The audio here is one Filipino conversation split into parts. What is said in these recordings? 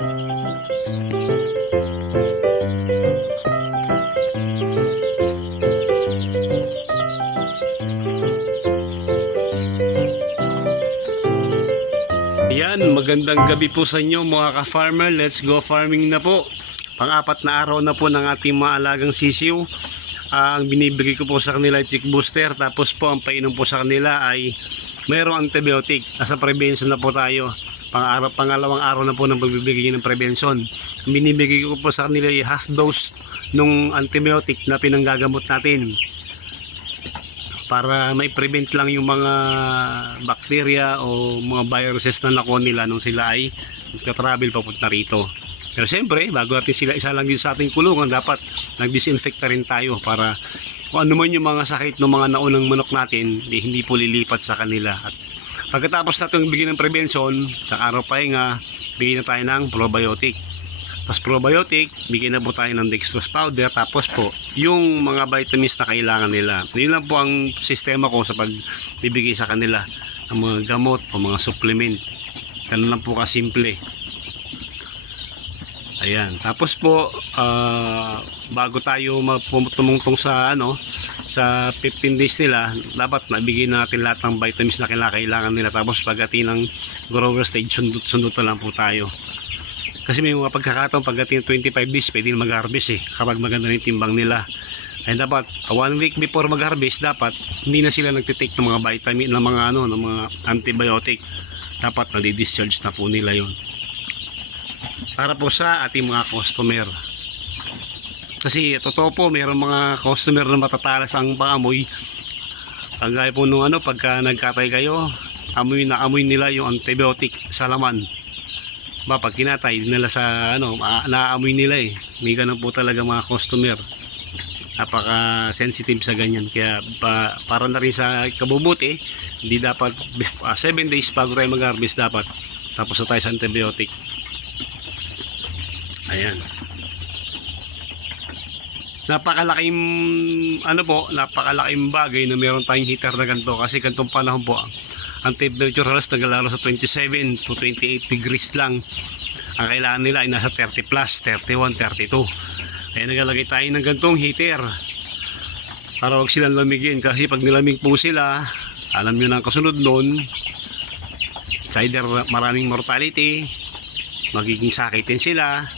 Yan, magandang gabi po sa inyo mga ka-farmer. Let's go farming na po. Pang-apat na araw na po ng ating mga alagang sisiw. Ang binibigay ko po sa kanila ay chick booster. Tapos po ang painom po sa kanila ay mayroong antibiotic. Nasa prevention na po tayo. Pangalawang araw na po ng pagbibigay ng prevention. Ang binibigay ko po sa kanila ay half dose nung antibiotic na pinanggagamot natin, para may prevent lang yung mga bacteria o mga viruses na nakuha nila nung sila ay nagka-travel papunta rito. Pero siyempre, bago natin sila isa lang din sa ating kulungan, dapat nag-disinfect na rin tayo para kung ano man yung mga sakit ng mga naunang manok natin, hindi po lilipat sa kanila. At pagkatapos natin bigyan ng prevention, sa araw pahinga, bigyan na tayo ng probiotic. Tapos probiotic, bigyan na po tayo ng dextrose powder. Tapos po, yung mga vitamins na kailangan nila. Yun lang po ang sistema ko sa pagbibigay sa kanila ng mga gamot o mga supplement. Ganun lang po kasimple. Ayan. Tapos po, bago tayo tumungtong sa sa 15 days nila, dapat nabigay natin lahat ng vitamins na kailangan nila. Tapos pagdating ng grower stage, sundot na lang po tayo. Kasi may mga pagkakataon pagdating ng 25 days pwede mag-harvest kapag maganda yung timbang nila. Ay dapat 1 week before mag-harvest, dapat hindi na sila nagtitake ng mga vitamin, ng mga antibiotic. Dapat nadi-discharge na po nila yon. Para po sa ating mga customer. Kasi totoo po, mayroong mga customer na matatalas ang paamoy. Kagaya po nung pagka nagkatay kayo, amoy nila yung antibiotic sa laman. Pag kinatay nila sa naaamoy nila may ganun po talaga mga customer. Napaka sensitive sa ganyan, kaya para na rin sa kabubuti, hindi dapat 7 days bago tayo mag-harvest, dapat tapos na tayo sa antibiotic. Ayan, napakalaking bagay na meron tayong heater na ganito, kasi ganitong panahon po ang temperature halos nagalaro sa 27 to 28 degrees lang. Ang kailangan nila ay nasa 30 plus, 31, 32. Kaya nagalagay tayo ng ganitong heater para wag silang lamigin, kasi pag nilamig po sila, alam nyo na ang kasunod nun, it's either maraming mortality, magiging sakitin sila,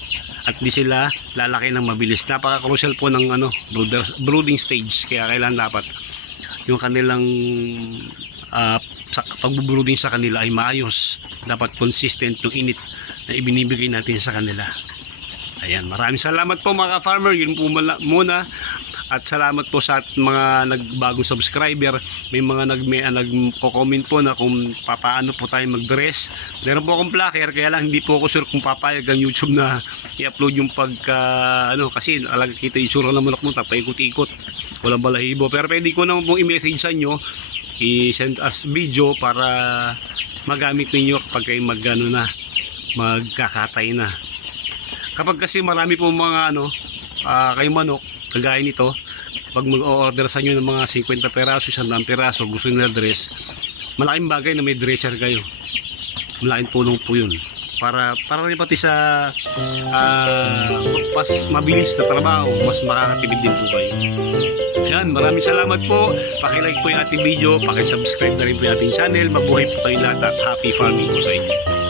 at di sila lalaki ng mabilis. Napaka-crucial po ng brooding stage, kaya kailangan dapat yung kanilang pagbubrooding sa kanila ay maayos. Dapat consistent yung init na ibinibigay natin sa kanila. Ayan, maraming salamat po mga ka-farmer. Yun po muna. At salamat po sa mga nagbagong subscriber. May mga nagko-comment po na kung paano po tayo mag-dress. Meron po akong placker, kaya lang hindi po ako sure kung papayag ang YouTube na i-upload yung kasi alaga kita yung sura ng manok mo, paikot-ikot, walang balahibo. Pero pwede ko naman pong i-message sa inyo, i-send us video para magamit ninyo kapag kayo magkakatay na. Kapag kasi marami po mga kayong manok kagaya nito, pag mag-order sa inyo ng mga 50 peraso, 100 peraso, gusto nila dress, malaking bagay na may dresser kayo. Malaking tulong po yun para rin pati sa mas mabilis na trabaho, mas makakatipid din po kayo. Yan, maraming salamat po. Paki-like po yung ating video, paki-subscribe na rin po yung ating channel. Mabuhay po kayo lahat at happy farming po sa inyo.